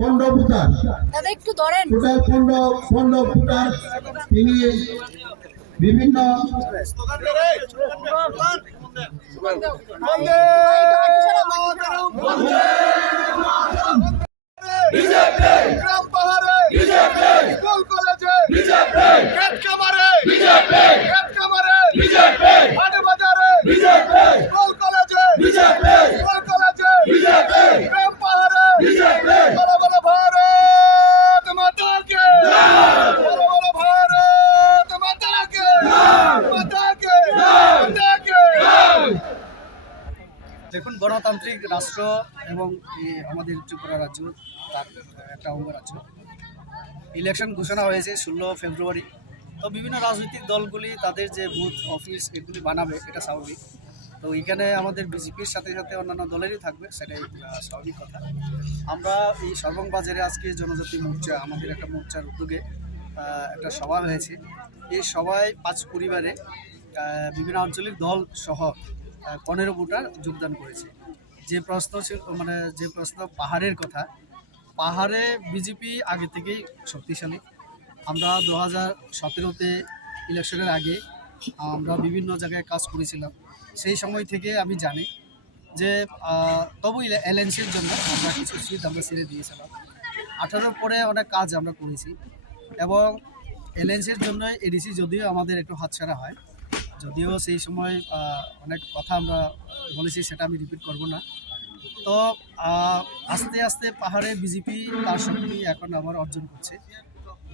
পনেরো ফুটার টোটাল পনেরো ফুটার তিনি বিভিন্ন গ্রাম পাহাড়ে স্কুল কলেজে গেট কামারে হাটে বাজারে স্কুল কলেজে গ্রাম পাহাড়ে বলো বলো ভারত মাতা কে বলো বলো ভারত মাতা কে মাতা কে মাতা কে। দেখুন, গণতান্ত্রিক রাষ্ট্র এবং আমাদের ত্রিপুরা রাজ্য তার একটা অঙ্গ রাজ্য। ইলেকশন ঘোষণা হয়েছে 16 ফেব্রুয়ারি। তো বিভিন্ন রাজনৈতিক দলগুলি তাদের যে বুথ অফিস এগুলি বানাবে, এটা স্বাভাবিক। তো এখানে আমাদের বিজেপির সাথে সাথে অন্যান্য দলেরই থাকবে, সেটাই স্বাভাবিক কথা। আমরা এই সর্বংবাজারে আজকে জনজাতি মোর্চা, আমাদের একটা মোর্চার উদ্যোগে একটা সভা হয়েছে। এই সভায় 5 পরিবারে বিভিন্ন আঞ্চলিক দল সহ 15 ভোটার যোগদান করেছে। যে প্রশ্ন ছিল যে প্রশ্ন পাহাড়ের কথা, পাহাড়ে বিজেপি আগে থেকেই শক্তিশালী। আমরা 2017-তে ইলেকশনের আগে আমরা বিভিন্ন জায়গায় কাজ করেছিলাম। সেই সময় থেকে আমি জানি যে তবু এলএনসির জন্য আমরা কিছু সিট আমরা ছেড়ে দিয়েছিলাম। 18-র পরে অনেক কাজ আমরা করেছি এবং এলএনসির জন্য এডিসি যদিও আমাদের একটু হাতছাড়া হয়, যদিও সেই সময় অনেক কথা আমরা বলেছি, সেটা আমি রিপিট করব না। তো আস্তে আস্তে পাহাড়ে বিজেপি তার শক্তি এখন আবার অর্জন করছে।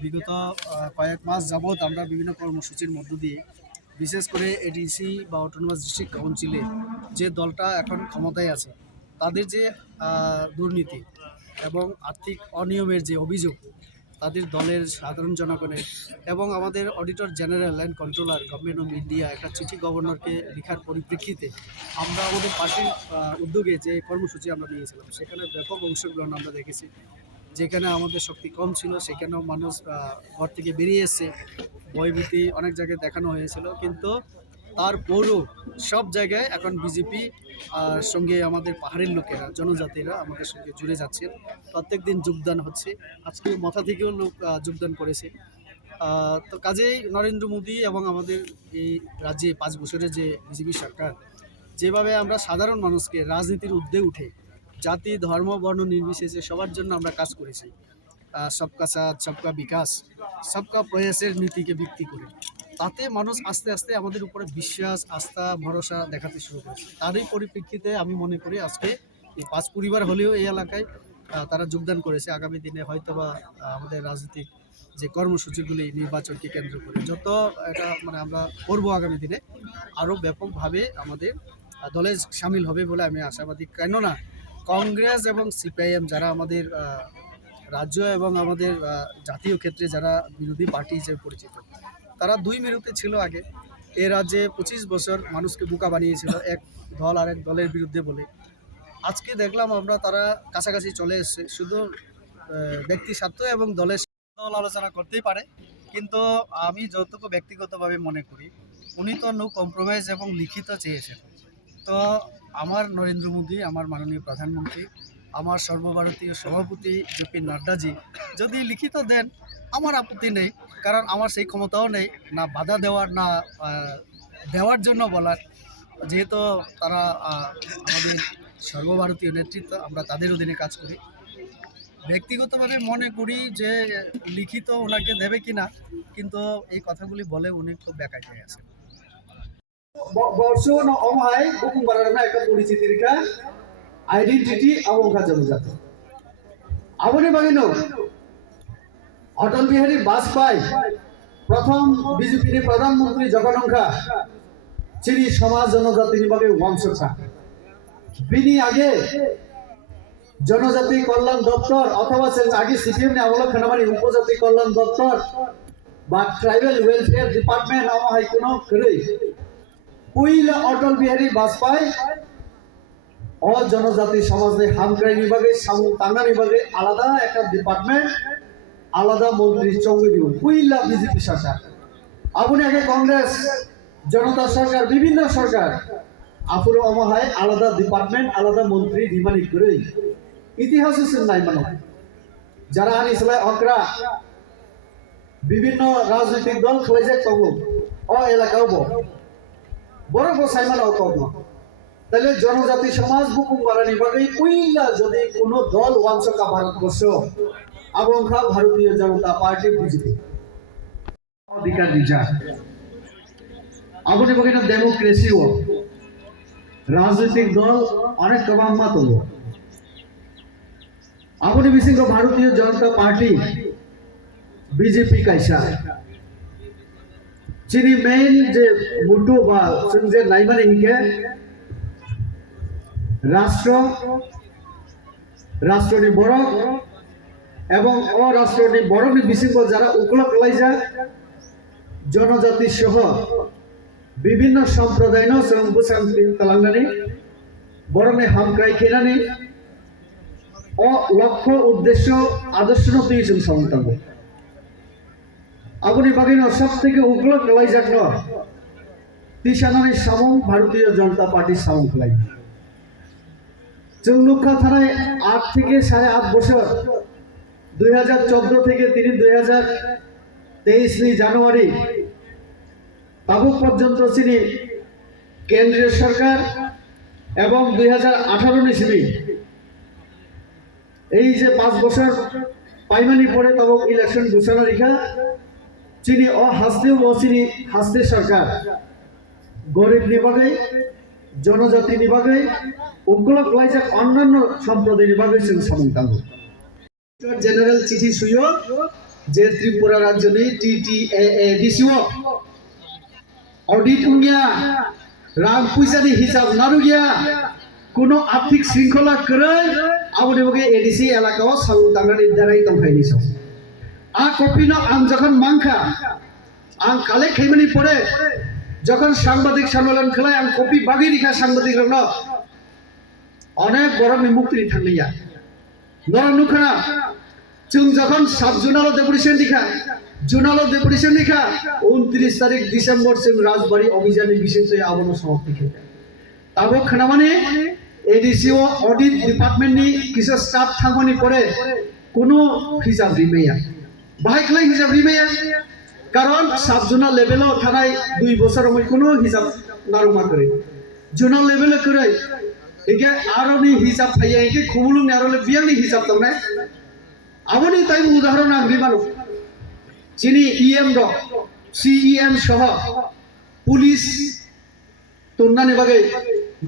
বিগত কয়েক মাস যাবৎ আমরা বিভিন্ন কর্মসূচির মধ্য দিয়ে, বিশেষ করে এডিসি বা অটোনমাস ডিস্ট্রিক্ট কাউন্সিলে যে দলটা এখন ক্ষমতায় আছে, তাদের যে দুর্নীতি এবং আর্থিক অনিয়মের যে অভিযোগ তাদের দলের সাধারণ জনগণের, এবং আমাদের auditor general and controller government of India একটা চিঠি গভর্নরকে লেখার পরিপ্রেক্ষিতে আমরা আমাদের পার্টির উদ্যোগে যে কর্মসূচি আমরা নিয়েছিলাম, সেখানে ব্যাপক অংশগ্রহণ আমরা দেখেছি। যেখানে আমাদের শক্তি কম ছিল সেখানেও মানুষ ঘর থেকে বেরিয়ে এসছে, ভয়ভীতি অনেক জায়গায় দেখানো হয়েছিল, কিন্তু তারপরও সব জায়গায় এখন বিজেপি সঙ্গে আমাদের পাহাড়ের লোকেরা, জনজাতিরা আমাদের সঙ্গে জুড়ে যাচ্ছেন। প্রত্যেক দিন যোগদান হচ্ছে, আজকে মাথা থেকেও লোক যোগদান করেছে। তো কাজেই নরেন্দ্র মোদী এবং আমাদের এই রাজ্যে 5 বছরের যে বিজেপি সরকার, যেভাবে আমরা সাধারণ মানুষকে রাজনীতির ঊর্ধ্বে উঠে জাতি, ধর্ম, বর্ণ নির্বিশেষে সবার জন্য আমরা কাজ করেছি, সবকা সাথ, সবকা বিকাশ, সবকা প্রয়াসের নীতিকে ভিত্তি করে, তাতে মানুষ আস্তে আস্তে আমাদের উপরে বিশ্বাস, আস্থা, ভরসা দেখাতে শুরু করেছে। তারই পরিপ্রেক্ষিতে আমি মনে করি আজকে এই 5 পরিবার হলেও এই এলাকায় তারা যোগদান করেছে। আগামী দিনে হয়তোবা আমাদের রাজনৈতিক যে কর্মসূচিগুলি নির্বাচনকে কেন্দ্র করে যত এটা আমরা করবো, আগামী দিনে আরও ব্যাপকভাবে আমাদের দলে সামিল হবে বলে আমি আশাবাদী। কেননা কংগ্রেস এবং সিপিআইএম যারা আমাদের রাজ্য এবং আমাদের জাতীয় ক্ষেত্রে যারা বিরোধী পার্টি হিসেবে পরিচিত, তারা 2 মেরুতে ছিল আগে। এ রাজ্যে 25 বছর মানুষকে বোকা বানিয়েছিল এক দল আর এক দলের বিরুদ্ধে বলে। আজকে দেখলাম আমরা তারা কাছাকাছি চলে এসছে। শুধু ব্যক্তি স্বার্থ এবং দলের দল আলোচনা করতেই পারে, কিন্তু আমি যতটুকু ব্যক্তিগতভাবে মনে করি, উনি তো নো কম্প্রোমাইজ এবং লিখিত চেয়েছেন। তো আমার নরেন্দ্র মোদী, আমার মাননীয় প্রধানমন্ত্রী, আমার সর্বভারতীয় সভাপতি জেপি নাড্ডাজি যদি লিখিত দেন, আমার আপত্তি নেই, কারণ আমার সেই ক্ষমতাও নেই না বাধা দেওয়ার, না দেওয়ার জন্য বলার। যেহেতু তারা আমাদের সর্বভারতীয় নেতৃত্ব, আমরা তাদের অধীনে কাজ করি। ব্যক্তিগতভাবে মনে করি যে লিখিত ওনাকে দেবে কিনা, কিন্তু এই কথাগুলি বলে উনি খুব বেকার হয়ে আছে। বর্ষণ অমায় বুকুম বাড়ানো একটা পরিচিতির আইডেন্টিটি আবঙ্কা জনজাতি আবনি বাগিনো অটল বিহারী বাজপেয়ী প্রথম বিজেপির প্রধানমন্ত্রী যখন চিনি সমাজ জনজাতি বিভাগে বংশকা বিনি আগে জনজাতি কল্যাণ দপ্তর অথবা আগে সিপিএম নে আমল খানামানি উপজাতি কল্যাণ দপ্তর বা ট্রাইবেল ওয়েলফেয়ার ডিপার্টমেন্ট আমায় কোনো করে পইলা অটল বিহারী বাজপেয়ী ও জনজাতি সমাজে হামক্রাই বিভাগে, সামুতাঙ্গা বিভাগে আলাদা একটা ডিপার্টমেন্ট, আলাদা মন্ত্রী চৌকি দিব পইলা বিজেপি সরকার। আপনি আগে কংগ্রেস জনতা সরকার বিভিন্ন সরকার আপুরো অমাহায় আলাদা ডিপার্টমেন্ট, আলাদা মন্ত্রী রিমানি করে ইতিহাস নাই মানে যারা আনি সবাই অকরা বিভিন্ন রাজনৈতিক দল খেলাইছে তবু ও এলাকাও বড় বসাইমান অকর্ম তাহলে জনজাতি সমাজ বুকুম বাড়ানি বাকি পইলা যদি কোনো দল ওয়ানসকা ভারতবর্ষ আবংখা ভারতীয় জনতা পার্টি বিজেপি অধিকার দিজা আপনি বাকি ডেমোক্রেসিও রাজনৈতিক দল অনেক কবাম্মা তবু আপনি বিশেষ ভারতীয় জনতা পার্টি বিজেপি কাইসা চিনি মেইন যে মুটু বা যে নাইমানে হিকে রাষ্ট্রনি বরক এবং অরাষ্ট্রনি বরকনি বিশেষ যারা উকলক লাইজা জনজাতি সহ বিভিন্ন সম্প্রদায় এবং বুসাং তালাঙ্গানি বরনে হামক্রাই খেনানি ও লক্ষ্য উদ্দেশ্য আদর্শ তুইছেন সমতাবো আপনি বাকিন সব থেকে উকলক লাইজাক ন তিসানানি সামং ভারতীয় জনতা পার্টি সামং লাই চৌলুক্ষা থানায় 8 থেকে 8.5 বছর 2014 থেকে তিনি 2023 জানুয়ারি তাবুক পর্যন্ত তিনি কেন্দ্রীয় সরকার এবং 2018 ইসবি এই যে 5 বছর পাইমানি পরে তাবুক ইলেকশন ঘোষণা রেখা চিনি চিনি হাসতে সরকার গরিব নিবাগে জনজাতি নিবাগে উগ্রক লাইজাক অন্যান্য সম্প্রদায় নিবাগে जों সামন্তাল জেনারেল চিঠি সুয় যে ত্রিপুরা রাজ্যনি টিটিএডিসিও অডিট উনিয়া রাং পয়সানি হিসাব নারুগিয়া কোনো আর্থিক শৃঙ্খলা করে আবনি বগে এডিসি এলাকাও সামন্তাঙ্গানি দাঁড়াই দंखायनि সব আ কপিনো আং যখন মাংখা আং কালে খাইমানি পড়ে যখন সাংবাদিক সম্মেলন খেলায় আং কপি বাগি রেখা সাংবাদিক রং অনেক বড় মুক্তি থাকলিয়া নর নুখনা जों যখন সাব জোনাল ডেপুটেশন লিখা জোনাল ডেপুটেশন লিখা 29 তারিখ ডিসেম্বর जों রাজবাড়ি অভিযানের বিশেষে আবরণ সমাপ্তি খেতে তাবো খানামানে এডিসিও অডিট ডিপার্টমেন্টনি কিছু স্টাফ থাকমানি পড়ে কোনো হিসাব রিমেয়া বাহাইকলাই হিসাব রিমেয়া কারণ সাব জোনাল লেভেলও থানায় 2 বছর মই কোনো হিসাব নারুমা করে জোনাল লেভেলে করে একে আরনি হিসাব থাইয়া একে খুবুলুং আরলে বিয়াংনি হিসাব তমনে আবনি তাই উদাহরণ আংরি মানো চিনি ইএম ড সিইএম সহ পুলিশ তুন্নানি বাগে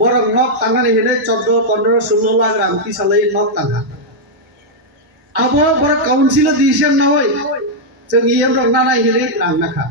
বড় নক তাঙ্গানি হেলে 14 15 16 লাখ রাং কি সালাই নক তাঙ্গা আবো বড় কাউন্সিল ডিসিশন না হই जों ইএম ড নানাই হেলে রাং নাখা